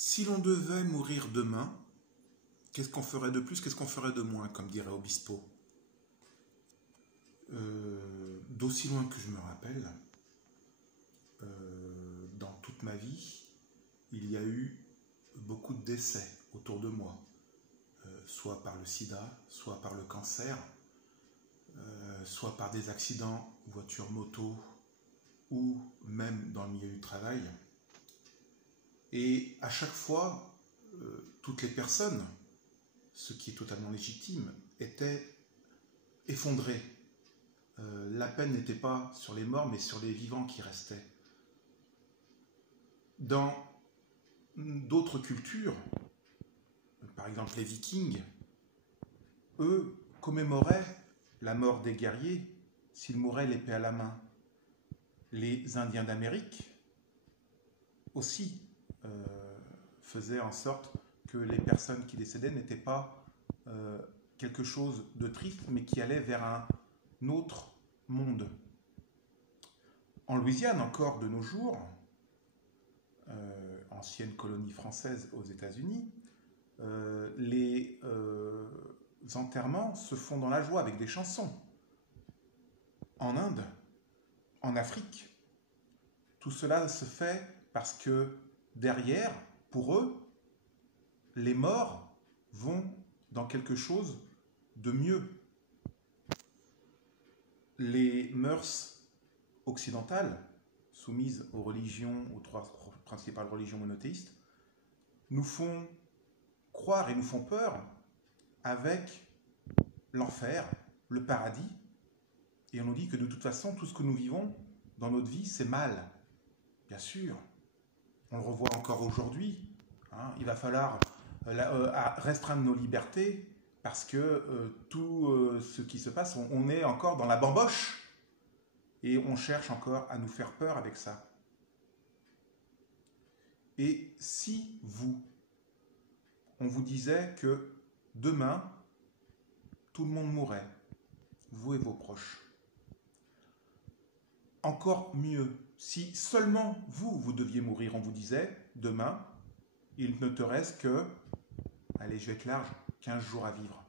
Si l'on devait mourir demain, qu'est-ce qu'on ferait de plus, qu'est-ce qu'on ferait de moins, comme dirait Obispo? D'aussi loin que je me rappelle, dans toute ma vie, il y a eu beaucoup de décès autour de moi, soit par le sida, soit par le cancer, soit par des accidents, voiture, moto, ou même dans le milieu du travail. Et à chaque fois, toutes les personnes, ce qui est totalement légitime, étaient effondrées. La peine n'était pas sur les morts, mais sur les vivants qui restaient. Dans d'autres cultures, par exemple les Vikings, eux commémoraient la mort des guerriers s'ils mouraient l'épée à la main. Les Indiens d'Amérique aussi faisaient en sorte que les personnes qui décédaient n'étaient pas quelque chose de triste, mais qui allait vers un autre monde. En Louisiane, encore de nos jours, ancienne colonie française aux États-Unis, les enterrements se font dans la joie avec des chansons. En Inde, en Afrique, tout cela se fait parce que derrière, pour eux, les morts vont dans quelque chose de mieux. Les mœurs occidentales, soumises aux religions, aux trois principales religions monothéistes, nous font croire et nous font peur avec l'enfer, le paradis, et on nous dit que de toute façon, tout ce que nous vivons dans notre vie, c'est mal. Bien sûr, on le revoit encore aujourd'hui, hein, il va falloir restreindre nos libertés parce que tout ce qui se passe, on est encore dans la bamboche et on cherche encore à nous faire peur avec ça. Et si on vous disait que demain, tout le monde mourrait, vous et vos proches. Encore mieux, si seulement vous deviez mourir, on vous disait, demain, il ne te reste que, allez, je vais être large, 15 jours à vivre.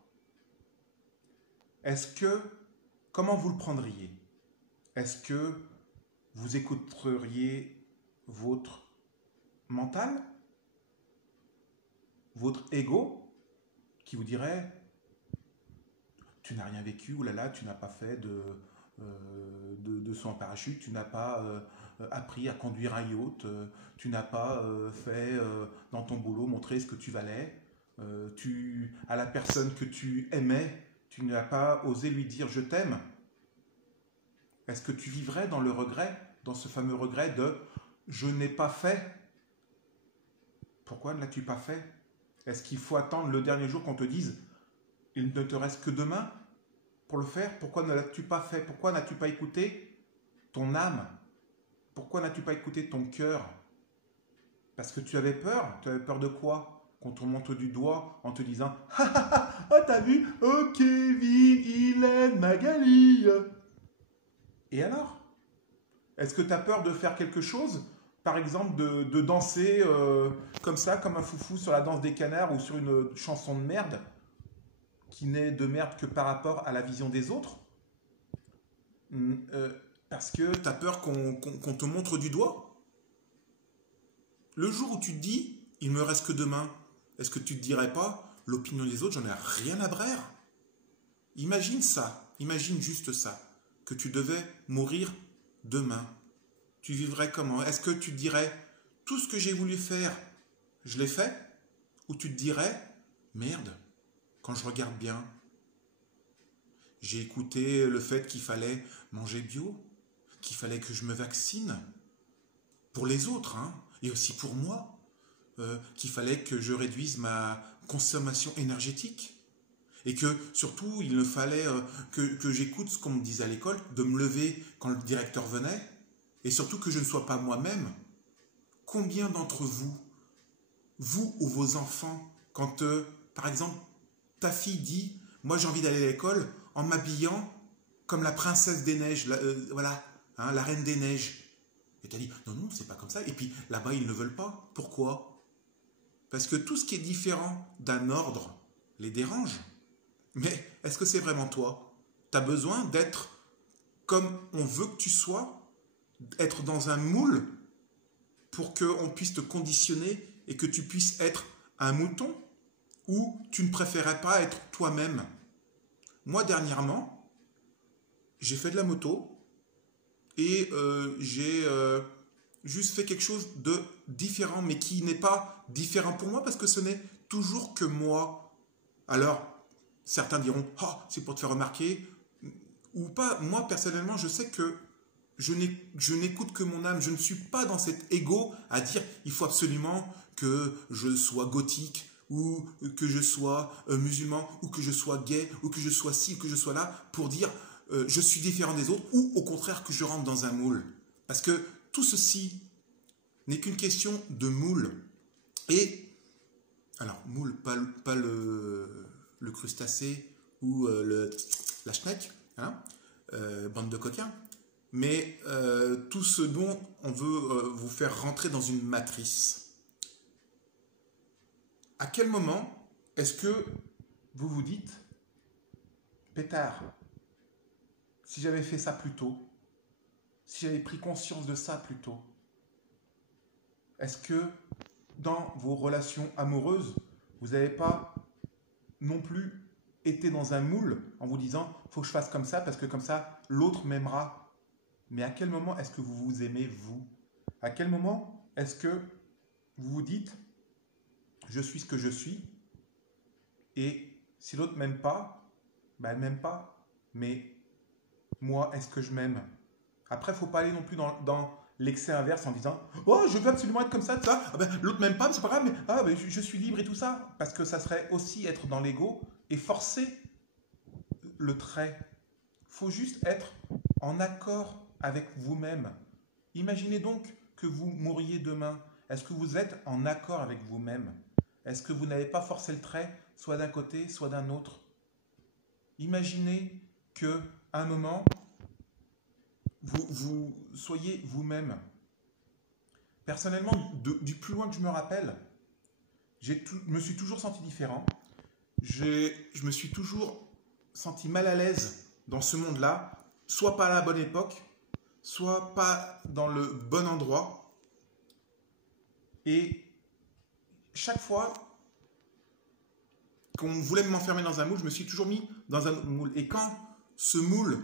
Comment vous le prendriez? Est-ce que vous écouteriez votre mental, votre ego, qui vous dirait tu n'as rien vécu, oulala, tu n'as pas fait de saut en parachute, tu n'as pas appris à conduire un yacht, tu n'as pas fait dans ton boulot montrer ce que tu valais, à la personne que tu aimais, tu n'as pas osé lui dire je t'aime. Est-ce que tu vivrais dans le regret, dans ce fameux regret de je n'ai pas fait? Pourquoi ne l'as-tu pas fait? Est-ce qu'il faut attendre le dernier jour qu'on te dise il ne te reste que demain pour le faire? Pourquoi ne l'as-tu pas fait? Pourquoi n'as-tu pas écouté ton âme? Pourquoi n'as-tu pas écouté ton cœur? Parce que tu avais peur. Tu avais peur de quoi? Qu'on te montre du doigt en te disant « Ah ah ah, oh, t'as vu? Oh Kevin, Hélène, Magali !» Et alors? Est-ce que tu as peur de faire quelque chose? Par exemple, de danser comme ça, comme un foufou sur la danse des canards ou sur une chanson de merde qui n'est de merde que par rapport à la vision des autres? Parce que tu as peur qu'on te montre du doigt? Le jour où tu te dis, il me reste que demain, est-ce que tu te dirais pas, l'opinion des autres, j'en ai rien à braire? Imagine ça, imagine juste ça, que tu devais mourir demain. Tu vivrais comment? Est-ce que tu te dirais, tout ce que j'ai voulu faire, je l'ai fait? Ou tu te dirais, merde, quand je regarde bien, j'ai écouté le fait qu'il fallait manger bio, qu'il fallait que je me vaccine, pour les autres, hein, et aussi pour moi, qu'il fallait que je réduise ma consommation énergétique, et que surtout il ne fallait que j'écoute ce qu'on me disait à l'école, de me lever quand le directeur venait, et surtout que je ne sois pas moi-même. Combien d'entre vous, vous ou vos enfants, quand par exemple ta fille dit « moi j'ai envie d'aller à l'école en m'habillant comme la princesse des neiges, voilà, hein, la reine des neiges », et tu as dit « non, non, c'est pas comme ça », et puis là-bas ils ne veulent pas. Pourquoi? Parce que tout ce qui est différent d'un ordre les dérange. Mais est-ce que c'est vraiment toi? Tu as besoin d'être comme on veut que tu sois, être dans un moule pour qu'on puisse te conditionner et que tu puisses être un mouton, ou tu ne préférais pas être toi-même? Moi, dernièrement, j'ai fait de la moto et j'ai juste fait quelque chose de différent, mais qui n'est pas différent pour moi parce que ce n'est toujours que moi. Alors, certains diront, ah, c'est pour te faire remarquer, ou pas. Moi, personnellement, je sais que je n'écoute que mon âme. Je ne suis pas dans cet ego à dire, il faut absolument que je sois gothique, ou que je sois musulman, ou que je sois gay, ou que je sois ci, ou que je sois là, pour dire, je suis différent des autres, ou au contraire que je rentre dans un moule. Parce que tout ceci n'est qu'une question de moule. Et, alors, moule, pas le crustacé ou la schneck, hein, bande de coquins, mais tout ce dont on veut vous faire rentrer dans une matrice. À quel moment est-ce que vous vous dites, pétard, si j'avais fait ça plus tôt, si j'avais pris conscience de ça plus tôt, est-ce que dans vos relations amoureuses, vous n'avez pas non plus été dans un moule en vous disant, il faut que je fasse comme ça parce que comme ça, l'autre m'aimera. Mais à quel moment est-ce que vous vous aimez, vous? À quel moment est-ce que vous vous dites, je suis ce que je suis, et si l'autre ne m'aime pas, ben elle ne m'aime pas. Mais moi, est-ce que je m'aime? Après, il ne faut pas aller non plus dans l'excès inverse en disant, oh, je veux absolument être comme ça, ah ben, l'autre m'aime pas, mais c'est pas grave, mais ah, ben, je suis libre et tout ça. Parce que ça serait aussi être dans l'ego et forcer le trait. Il faut juste être en accord avec vous-même. Imaginez donc que vous mourriez demain. Est-ce que vous êtes en accord avec vous-même? Est-ce que vous n'avez pas forcé le trait, soit d'un côté, soit d'un autre? Imaginez qu'à un moment, vous soyez vous-même. Personnellement, du plus loin que je me rappelle, je me suis toujours senti différent. Je me suis toujours senti mal à l'aise dans ce monde-là, soit pas à la bonne époque, soit pas dans le bon endroit. Et chaque fois qu'on voulait m'enfermer dans un moule, je me suis toujours mis dans un moule. Et quand ce moule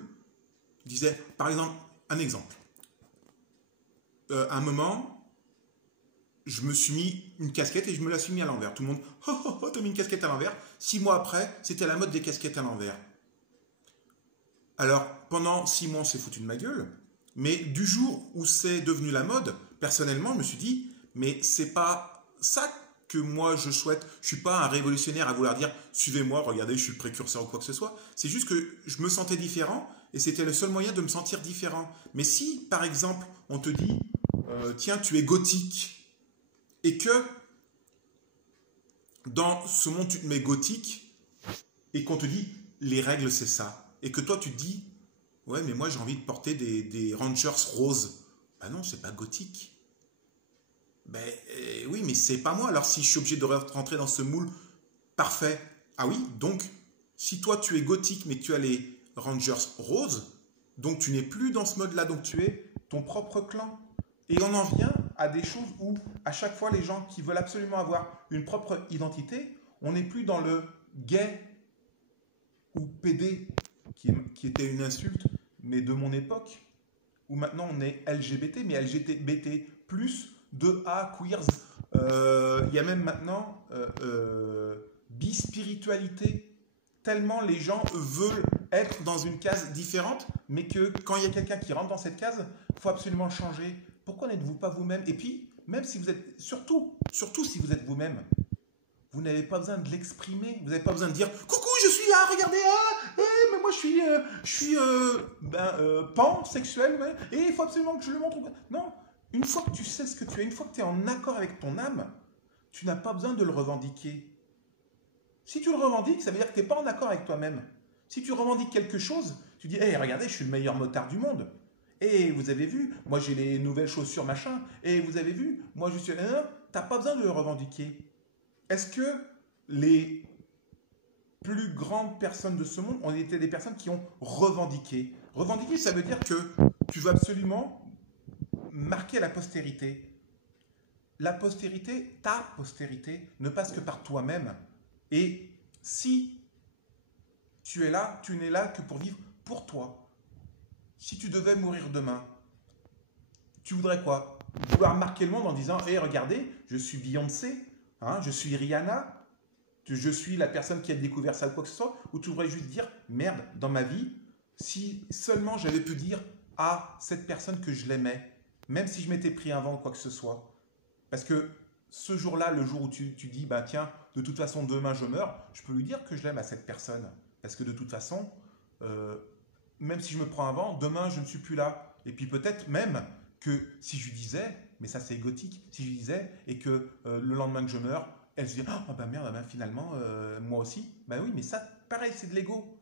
disait, par exemple, un exemple, à un moment, je me suis mis une casquette et je me la suis mis à l'envers. Tout le monde, oh, oh, oh, t'as mis une casquette à l'envers. 6 mois après, c'était la mode des casquettes à l'envers. Alors, pendant 6 mois, on s'est foutu de ma gueule. Mais du jour où c'est devenu la mode, personnellement, je me suis dit, mais c'est pas ça que moi je souhaite. Je suis pas un révolutionnaire à vouloir dire, suivez-moi, regardez, je suis le précurseur ou quoi que ce soit. C'est juste que je me sentais différent et c'était le seul moyen de me sentir différent. Mais si, par exemple, on te dit, tiens, tu es gothique, et que dans ce monde, tu te mets gothique, et qu'on te dit, les règles, c'est ça. Et que toi, tu te dis, ouais, mais moi, j'ai envie de porter des Rangers roses. Ben non, c'est pas gothique. Ben oui, mais c'est pas moi. Alors, si je suis obligé de rentrer dans ce moule, parfait. Ah oui, donc, si toi, tu es gothique, mais que tu as les Rangers roses, donc tu n'es plus dans ce mode-là, donc tu es ton propre clan. Et on en vient à des choses où, à chaque fois, les gens qui veulent absolument avoir une propre identité, on n'est plus dans le gay ou PD, qui était une insulte, mais de mon époque, où maintenant on est LGBT, mais LGBT+, 2A, queers, il y a même maintenant bispiritualité, tellement les gens veulent être dans une case différente, mais que quand il y a quelqu'un qui rentre dans cette case, il faut absolument changer. Pourquoi n'êtes-vous pas vous-même? Et puis, même si vous êtes, surtout si vous êtes vous-même, vous n'avez pas besoin de l'exprimer. Vous n'avez pas besoin de dire « Coucou, je suis là, regardez, mais moi je suis pansexuel, et il faut absolument que je le montre. » Non, une fois que tu sais ce que tu es, une fois que tu es en accord avec ton âme, tu n'as pas besoin de le revendiquer. Si tu le revendiques, ça veut dire que tu n'es pas en accord avec toi-même. Si tu revendiques quelque chose, tu dis « Hey, regardez, je suis le meilleur motard du monde. » Et vous avez vu, moi j'ai les nouvelles chaussures machin. Et vous avez vu, moi je suis... Tu n'as pas besoin de le revendiquer. Est-ce que les plus grandes personnes de ce monde ont été des personnes qui ont revendiqué? Revendiquer, ça veut dire que tu veux absolument marquer la postérité. La postérité, ta postérité, ne passe que par toi-même. Et si tu es là, tu n'es là que pour vivre pour toi. Si tu devais mourir demain, tu voudrais quoi? Vouloir marquer le monde en disant, hé, regardez, je suis Beyoncé, hein, je suis Rihanna, je suis la personne qui a découvert ça ou quoi que ce soit, ou tu voudrais juste dire, merde, dans ma vie, si seulement j'avais pu dire à cette personne que je l'aimais, même si je m'étais pris un vent ou quoi que ce soit. Parce que ce jour-là, le jour où tu dis, bah tiens, de toute façon, demain je meurs, je peux lui dire que je l'aime à cette personne. Parce que de toute façon, euh, même si je me prends un vent, demain je ne suis plus là. Et puis peut-être même que si je lui disais, mais ça c'est égotique, si je lui disais et que le lendemain que je meurs, elle se dit, ah bah merde, ah bah, finalement, moi aussi. Bah oui, mais ça, pareil, c'est de l'ego.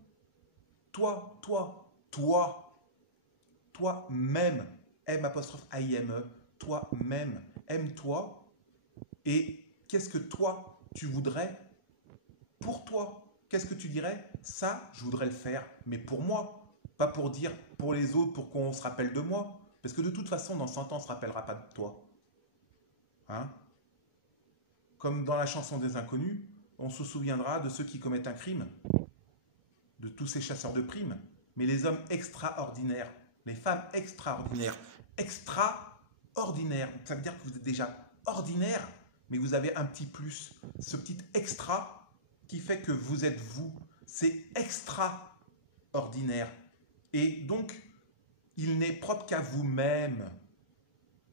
Toi-même, M apostrophe I-M-E, toi-même, aime-toi. Et qu'est-ce que toi, tu voudrais pour toi? Qu'est-ce que tu dirais? Ça, je voudrais le faire, mais pour moi, pas pour dire pour les autres, pour qu'on se rappelle de moi. Parce que de toute façon, dans 100 ans, on ne se rappellera pas de toi. Hein? Comme dans la chanson des Inconnus, on se souviendra de ceux qui commettent un crime, de tous ces chasseurs de primes, mais les hommes extraordinaires, les femmes extraordinaires, extraordinaires, ça veut dire que vous êtes déjà ordinaire, mais vous avez un petit plus, ce petit extra qui fait que vous êtes vous, c'est extraordinaire. Et donc, il n'est propre qu'à vous-même.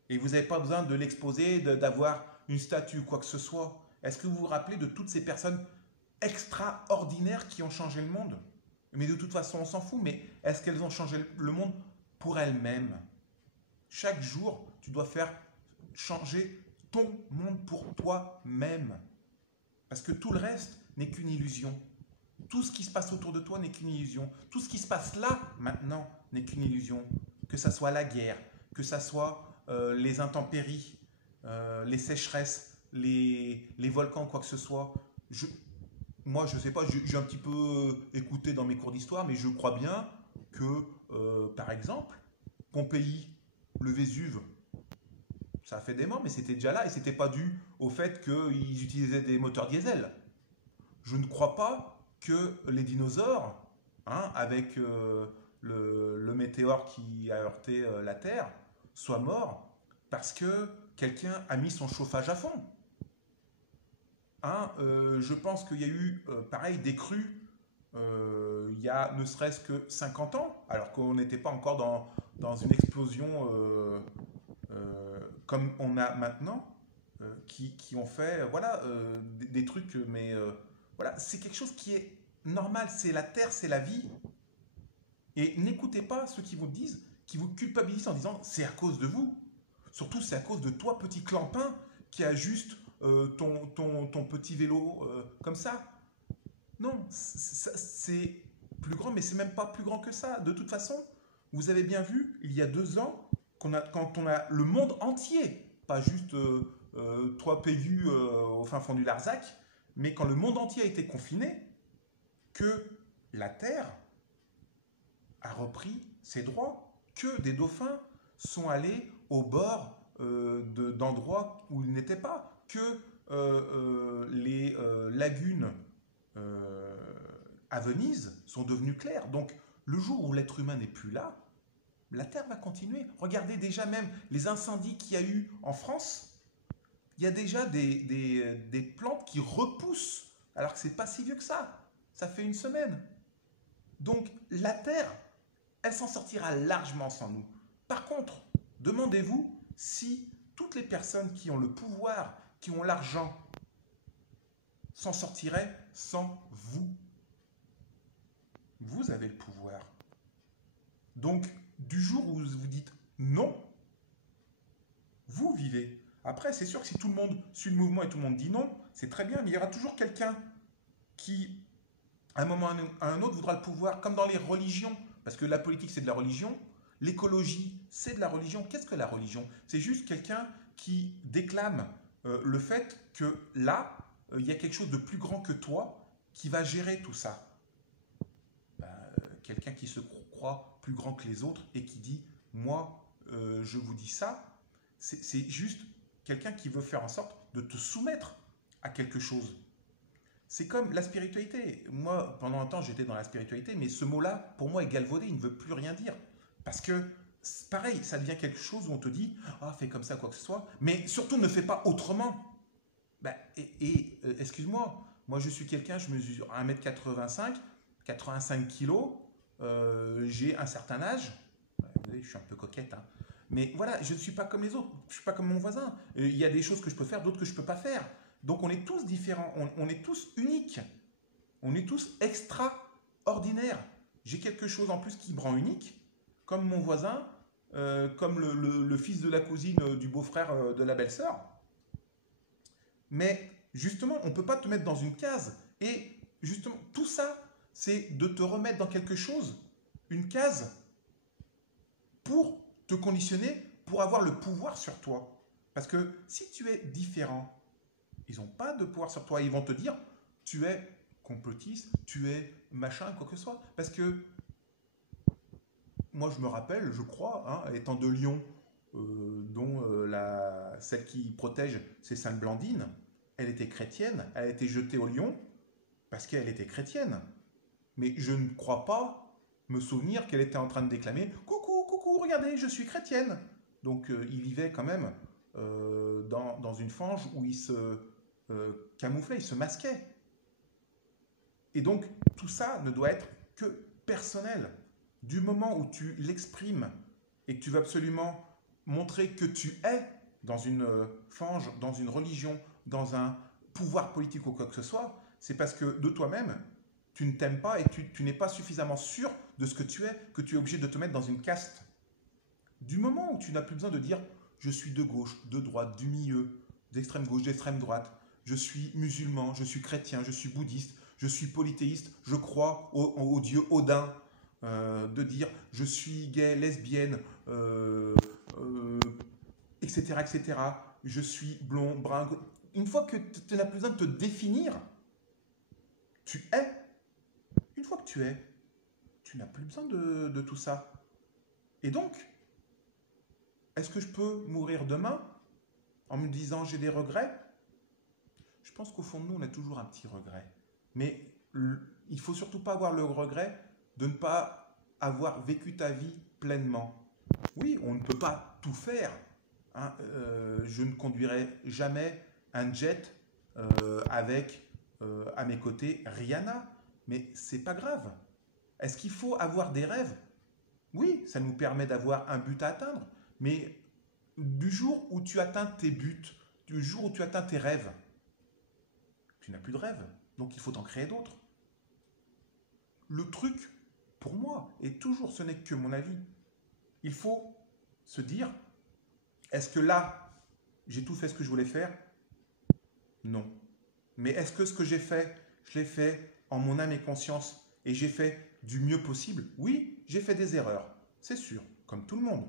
Et vous n'avez pas besoin de l'exposer, d'avoir une statue ou quoi que ce soit. Est-ce que vous vous rappelez de toutes ces personnes extraordinaires qui ont changé le monde? Mais de toute façon, on s'en fout. Mais est-ce qu'elles ont changé le monde pour elles-mêmes? Chaque jour, tu dois faire changer ton monde pour toi-même. Parce que tout le reste n'est qu'une illusion. Tout ce qui se passe autour de toi n'est qu'une illusion. Tout ce qui se passe là, maintenant, n'est qu'une illusion. Que ça soit la guerre, que ça soit les intempéries, les sécheresses, les volcans, quoi que ce soit. Moi, je ne sais pas, j'ai un petit peu écouté dans mes cours d'histoire, mais je crois bien que, par exemple, Pompéi, le Vésuve, ça a fait des morts, mais c'était déjà là, et c'était pas dû au fait qu'ils utilisaient des moteurs diesel. Je ne crois pas que les dinosaures, hein, avec le météore qui a heurté la Terre, soient morts parce que quelqu'un a mis son chauffage à fond. Hein, je pense qu'il y a eu, pareil, des crues il y a ne serait-ce que 50 ans, alors qu'on n'était pas encore dans une explosion comme on a maintenant, qui ont fait voilà, des trucs, mais voilà, c'est quelque chose qui est normal, c'est la terre, c'est la vie. Et n'écoutez pas ceux qui vous disent, qui vous culpabilisent en disant c'est à cause de vous. Surtout c'est à cause de toi, petit clampin, qui a juste ton petit vélo comme ça. Non, c'est plus grand, mais c'est même pas plus grand que ça. De toute façon, vous avez bien vu, il y a 2 ans, quand on a le monde entier, pas juste toi Pégu au fin fond du Larzac, mais quand le monde entier a été confiné, que la Terre a repris ses droits, que des dauphins sont allés au bord d'endroits où ils n'étaient pas, que les lagunes à Venise sont devenues claires. Donc le jour où l'être humain n'est plus là, la Terre va continuer. Regardez déjà même les incendies qu'il y a eu en France. Il y a déjà des plantes qui repoussent, alors que c'est pas si vieux que ça. Ça fait une semaine. Donc la Terre, elle s'en sortira largement sans nous. Par contre, demandez-vous si toutes les personnes qui ont le pouvoir, qui ont l'argent, s'en sortiraient sans vous. Vous avez le pouvoir. Donc, du jour où vous dites non, vous vivez. Après, c'est sûr que si tout le monde suit le mouvement et tout le monde dit non, c'est très bien, mais il y aura toujours quelqu'un qui, à un moment ou à un autre, voudra le pouvoir, comme dans les religions, parce que la politique, c'est de la religion, l'écologie, c'est de la religion. Qu'est-ce que la religion? C'est juste quelqu'un qui déclame le fait que là, il y a quelque chose de plus grand que toi qui va gérer tout ça. Ben, quelqu'un qui se croit plus grand que les autres et qui dit, moi, je vous dis ça, c'est juste quelqu'un qui veut faire en sorte de te soumettre à quelque chose. C'est comme la spiritualité. Moi, pendant un temps, j'étais dans la spiritualité, mais ce mot-là, pour moi, est galvaudé, il ne veut plus rien dire. Parce que, pareil, ça devient quelque chose où on te dit, ah, fais comme ça, quoi que ce soit, mais surtout ne fais pas autrement. Ben, excuse-moi, moi je suis quelqu'un, je mesure 1m85, 85 kilos, j'ai un certain âge, vous voyez, je suis un peu coquette, hein. Mais voilà, je ne suis pas comme les autres, je ne suis pas comme mon voisin. Il y a des choses que je peux faire, d'autres que je ne peux pas faire. Donc on est tous différents, on est tous uniques, on est tous extraordinaires. J'ai quelque chose en plus qui me rend unique, comme mon voisin, comme le fils de la cousine du beau-frère de la belle-sœur. Mais justement, on ne peut pas te mettre dans une case. Et justement, tout ça, c'est de te remettre dans quelque chose, une case, pour te conditionner, pour avoir le pouvoir sur toi. Parce que si tu es différent, ils n'ont pas de pouvoir sur toi. Ils vont te dire, tu es complotiste, tu es machin, quoi que ce soit. Parce que moi, je me rappelle, je crois, hein, étant de Lyon, dont celle qui protège, c'est Sainte Blandine, elle était chrétienne, elle a été jetée au lion parce qu'elle était chrétienne. Mais je ne crois pas me souvenir qu'elle était en train de déclamer coucou, coucou, regardez, je suis chrétienne. Donc il vivait quand même dans une fange où il se camouflait, il se masquait. Et donc tout ça ne doit être que personnel. Du moment où tu l'exprimes et que tu veux absolument montrer que tu es dans une fange, dans une religion, dans un pouvoir politique ou quoi que ce soit, c'est parce que de toi-même, tu ne t'aimes pas et tu n'es pas suffisamment sûr de ce que tu es obligé de te mettre dans une caste. Du moment où tu n'as plus besoin de dire je suis de gauche, de droite, du milieu, d'extrême gauche, d'extrême droite, je suis musulman, je suis chrétien, je suis bouddhiste, je suis polythéiste, je crois au dieu Odin, de dire je suis gay, lesbienne, etc., etc., je suis blond, brun. Une fois que tu n'as plus besoin de te définir, tu es. Une fois que tu es, tu n'as plus besoin de tout ça. Et donc, est-ce que je peux mourir demain en me disant j'ai des regrets? Je pense qu'au fond de nous, on a toujours un petit regret. Mais il ne faut surtout pas avoir le regret de ne pas avoir vécu ta vie pleinement. Oui, on ne peut pas tout faire. Hein. Je ne conduirai jamais un jet avec à mes côtés Rihanna. Mais c'est pas grave. Est-ce qu'il faut avoir des rêves? Oui, ça nous permet d'avoir un but à atteindre. Mais du jour où tu atteins tes buts, du jour où tu atteins tes rêves, tu n'as plus de rêves. Donc il faut en créer d'autres. Le truc, pour moi, et toujours ce n'est que mon avis, il faut se dire, est-ce que là, j'ai tout fait ce que je voulais faire? Non. Mais est-ce que ce que j'ai fait, je l'ai fait en mon âme et conscience et j'ai fait du mieux possible? Oui, j'ai fait des erreurs, c'est sûr, comme tout le monde.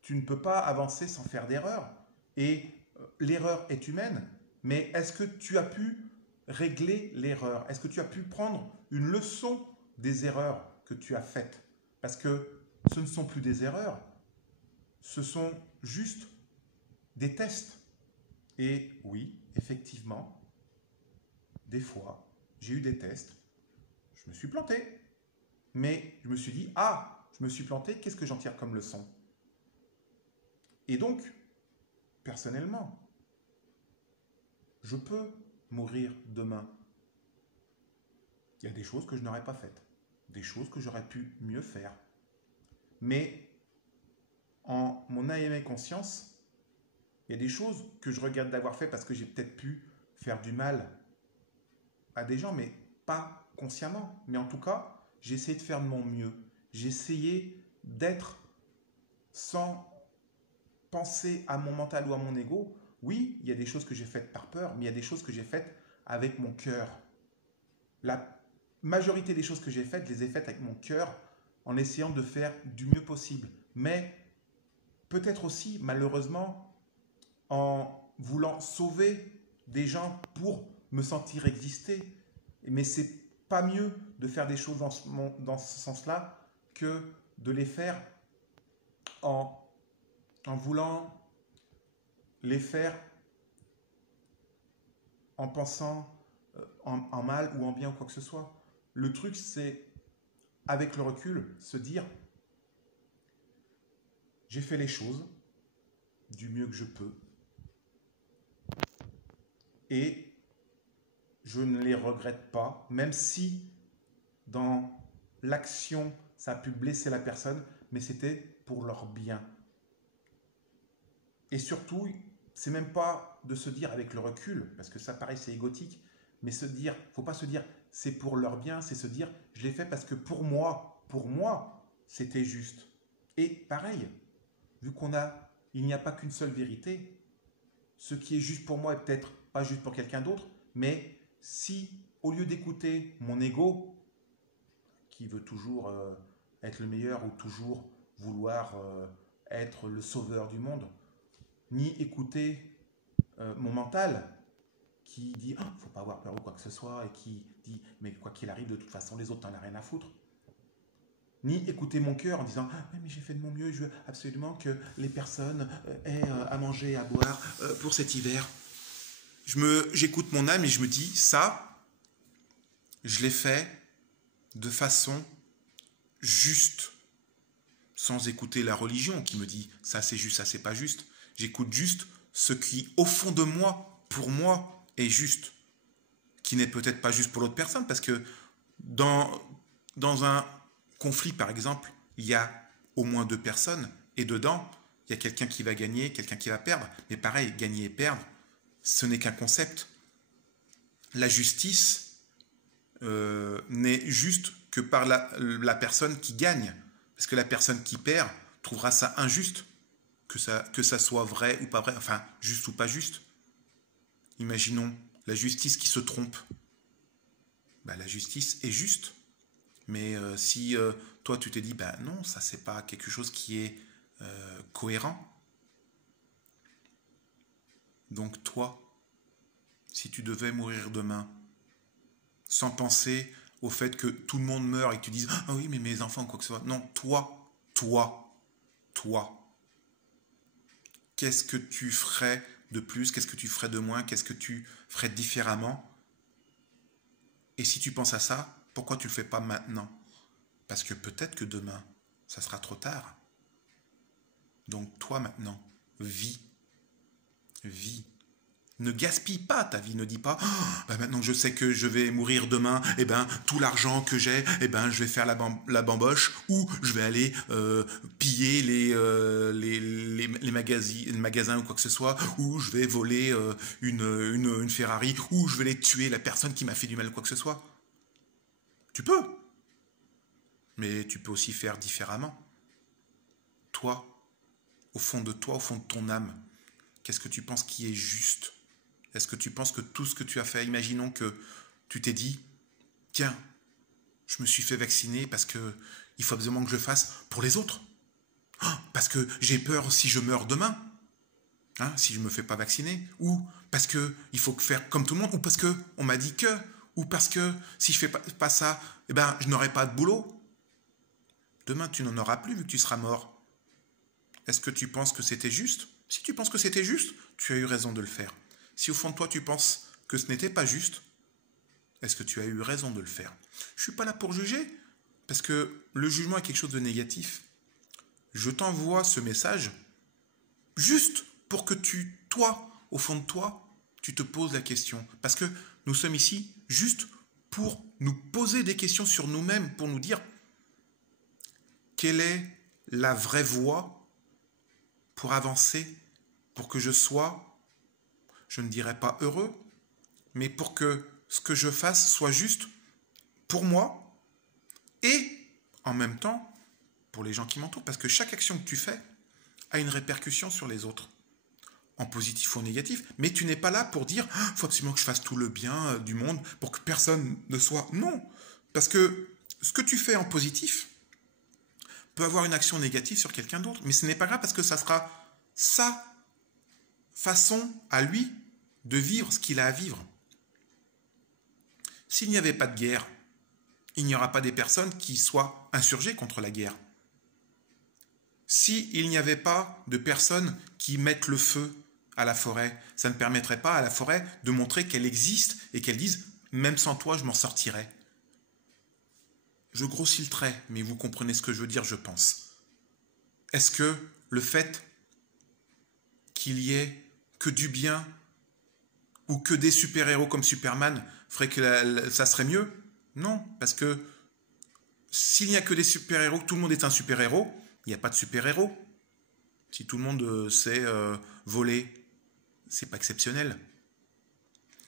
Tu ne peux pas avancer sans faire d'erreur. Et l'erreur est humaine, mais est-ce que tu as pu régler l'erreur? Est-ce que tu as pu prendre une leçon des erreurs que tu as faites? Parce que ce ne sont plus des erreurs, ce sont juste des tests. Et oui, effectivement, des fois, j'ai eu des tests, je me suis planté. Mais je me suis dit, ah, je me suis planté, qu'est-ce que j'en tire comme leçon? Et donc, personnellement, je peux mourir demain. Il y a des choses que je n'aurais pas faites, des choses que j'aurais pu mieux faire. Mais en mon âme et conscience, il y a des choses que je regrette d'avoir fait parce que j'ai peut-être pu faire du mal à des gens, mais pas consciemment. Mais en tout cas, j'ai essayé de faire de mon mieux. J'ai essayé d'être sans penser à mon mental ou à mon ego. Oui, il y a des choses que j'ai faites par peur, mais il y a des choses que j'ai faites avec mon cœur. La majorité des choses que j'ai faites, je les ai faites avec mon cœur en essayant de faire du mieux possible. Mais peut-être aussi, malheureusement, en voulant sauver des gens pour me sentir exister. Mais c'est pas mieux de faire des choses dans ce sens-là que de les faire en voulant les faire en pensant en mal ou en bien ou quoi que ce soit. Le truc, c'est, avec le recul, se dire, j'ai fait les choses du mieux que je peux et je ne les regrette pas, même si dans l'action, ça a pu blesser la personne, mais c'était pour leur bien. Et surtout, c'est même pas de se dire avec le recul, parce que ça paraît c'est égotique, mais se dire, faut pas se dire c'est pour leur bien, c'est se dire je l'ai fait parce que pour moi, c'était juste. Et pareil, vu il n'y a pas qu'une seule vérité, ce qui est juste pour moi est peut-être pas juste pour quelqu'un d'autre, mais si au lieu d'écouter mon ego, qui veut toujours être le meilleur ou toujours vouloir être le sauveur du monde, ni écouter mon mental qui dit oh, faut pas avoir peur ou quoi que ce soit et qui dit mais quoi qu'il arrive de toute façon les autres t'en as rien à foutre, ni écouter mon cœur en disant ah, mais j'ai fait de mon mieux, je veux absolument que les personnes aient à manger, à boire pour cet hiver. J'écoute mon âme et je me dis ça, je l'ai fait de façon juste, sans écouter la religion qui me dit ça c'est juste, ça c'est pas juste. J'écoute juste ce qui, au fond de moi, pour moi, est juste. Qui n'est peut-être pas juste pour l'autre personne, parce que dans un conflit, par exemple, il y a au moins 2 personnes, et dedans, il y a quelqu'un qui va gagner, quelqu'un qui va perdre. Mais pareil, gagner et perdre, ce n'est qu'un concept. La justice n'est juste que par la personne qui gagne. Parce que la personne qui perd trouvera ça injuste. Que ça soit vrai ou pas vrai, enfin, juste ou pas juste. Imaginons la justice qui se trompe. Bah, la justice est juste. Mais si toi, tu t'es dit, bah, non, ça, c'est pas quelque chose qui est cohérent. Donc, toi, si tu devais mourir demain, sans penser au fait que tout le monde meurt et que tu dises, ah oui, mais mes enfants, quoi que ce soit. Non, toi. Qu'est-ce que tu ferais de plus? Qu'est-ce que tu ferais de moins? Qu'est-ce que tu ferais différemment? Et si tu penses à ça, pourquoi tu ne le fais pas maintenant? Parce que peut-être que demain, ça sera trop tard. Donc toi maintenant, vis. Ne gaspille pas ta vie, ne dis pas oh, bah maintenant je sais que je vais mourir demain, et ben tout l'argent que j'ai, et ben je vais faire la bamboche, ou je vais aller piller les magasins ou quoi que ce soit, ou je vais voler une Ferrari, ou je vais aller tuer la personne qui m'a fait du mal ou quoi que ce soit. Tu peux, mais tu peux aussi faire différemment. Toi, au fond de ton âme, qu'est-ce que tu penses qui est juste? Est-ce que tu penses que tout ce que tu as fait, imaginons que tu t'es dit, tiens, je me suis fait vacciner parce que il faut absolument que je le fasse pour les autres. Oh, parce que j'ai peur si je meurs demain, hein, si je ne me fais pas vacciner, ou parce qu'il faut faire comme tout le monde, ou parce qu'on m'a dit que, ou parce que si je ne fais pas ça, eh ben, je n'aurai pas de boulot. Demain, tu n'en auras plus vu que tu seras mort. Est-ce que tu penses que c'était juste? Si tu penses que c'était juste, tu as eu raison de le faire. Si au fond de toi, tu penses que ce n'était pas juste, est-ce que tu as eu raison de le faire? Je ne suis pas là pour juger, parce que le jugement est quelque chose de négatif. Je t'envoie ce message juste pour que toi, au fond de toi, tu te poses la question. Parce que nous sommes ici juste pour nous poser des questions sur nous-mêmes, pour nous dire quelle est la vraie voie pour avancer, pour que je sois, je ne dirais pas heureux, mais pour que ce que je fasse soit juste pour moi et en même temps pour les gens qui m'entourent. Parce que chaque action que tu fais a une répercussion sur les autres, en positif ou en négatif. Mais tu n'es pas là pour dire « il faut absolument que je fasse tout le bien du monde pour que personne ne soit... » Non, parce que ce que tu fais en positif peut avoir une action négative sur quelqu'un d'autre. Mais ce n'est pas grave parce que ça sera sa façon à lui de vivre ce qu'il a à vivre. S'il n'y avait pas de guerre, il n'y aura pas des personnes qui soient insurgées contre la guerre. S'il n'y avait pas de personnes qui mettent le feu à la forêt, ça ne permettrait pas à la forêt de montrer qu'elle existe et qu'elle dise « même sans toi, je m'en sortirai ». Je grossis le trait, mais vous comprenez ce que je veux dire, je pense. Est-ce que le fait qu'il y ait que du bien ou que des super-héros comme Superman ferait que ça serait mieux? Non, parce que s'il n'y a que des super-héros, tout le monde est un super-héros, il n'y a pas de super-héros. Si tout le monde sait voler, c'est pas exceptionnel.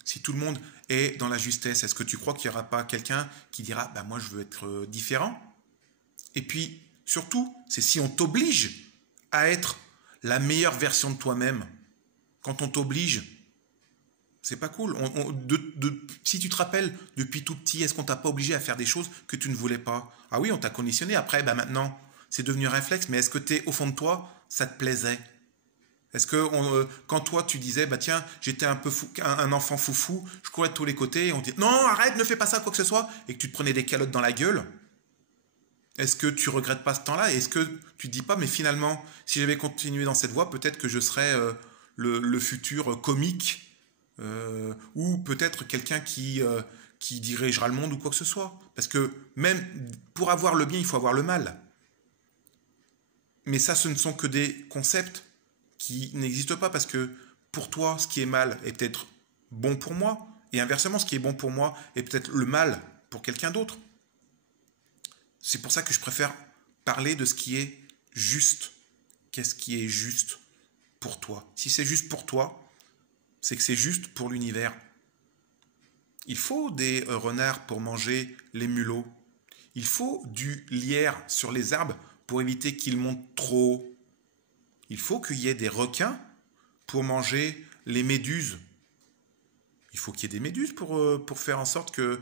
Si tout le monde est dans la justesse, est-ce que tu crois qu'il n'y aura pas quelqu'un qui dira bah, « moi je veux être différent ?» Et puis, surtout, c'est si on t'oblige à être la meilleure version de toi-même. Quand on t'oblige, c'est pas cool. Si tu te rappelles, depuis tout petit, est-ce qu'on t'a pas obligé à faire des choses que tu ne voulais pas? Ah oui, on t'a conditionné. Après, bah maintenant, c'est devenu un réflexe. Mais est-ce que t'es au fond de toi, ça te plaisait? Est-ce que quand toi, tu disais, bah tiens, j'étais un peu fou, un enfant foufou, je courais de tous les côtés, et on dit, non, arrête, ne fais pas ça, quoi que ce soit, et que tu te prenais des calottes dans la gueule, est-ce que tu regrettes pas ce temps-là? Est-ce que tu te dis pas, mais finalement, si j'avais continué dans cette voie, peut-être que je serais le futur comique, ou peut-être quelqu'un qui dirigera le monde ou quoi que ce soit. Parce que même pour avoir le bien, il faut avoir le mal. Mais ça, ce ne sont que des concepts qui n'existent pas, parce que pour toi, ce qui est mal est peut-être bon pour moi, et inversement, ce qui est bon pour moi est peut-être le mal pour quelqu'un d'autre. C'est pour ça que je préfère parler de ce qui est juste. Qu'est-ce qui est juste pour toi? Si c'est juste pour toi, c'est que c'est juste pour l'univers. Il faut des renards pour manger les mulots. Il faut du lierre sur les arbres pour éviter qu'ils montent trop haut. Il faut qu'il y ait des requins pour manger les méduses. Il faut qu'il y ait des méduses pour faire en sorte que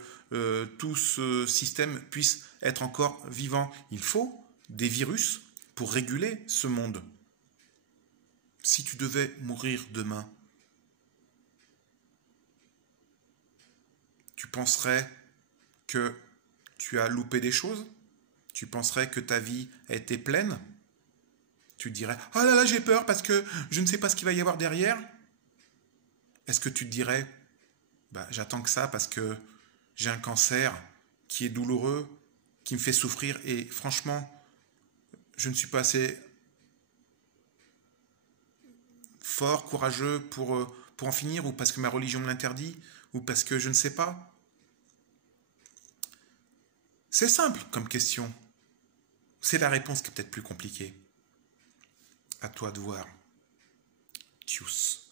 tout ce système puisse être encore vivant. Il faut des virus pour réguler ce monde. Si tu devais mourir demain, tu penserais que tu as loupé des choses? Tu penserais que ta vie a été pleine? Tu te dirais « Oh là là, j'ai peur parce que je ne sais pas ce qu'il va y avoir derrière ?» Est-ce que tu te dirais bah, « J'attends que ça parce que j'ai un cancer qui est douloureux, qui me fait souffrir et franchement, je ne suis pas assez fort, courageux pour en finir, ou parce que ma religion me l'interdit, ou parce que je ne sais pas ?» C'est simple comme question. C'est la réponse qui est peut-être plus compliquée. À toi de voir. Tchuss.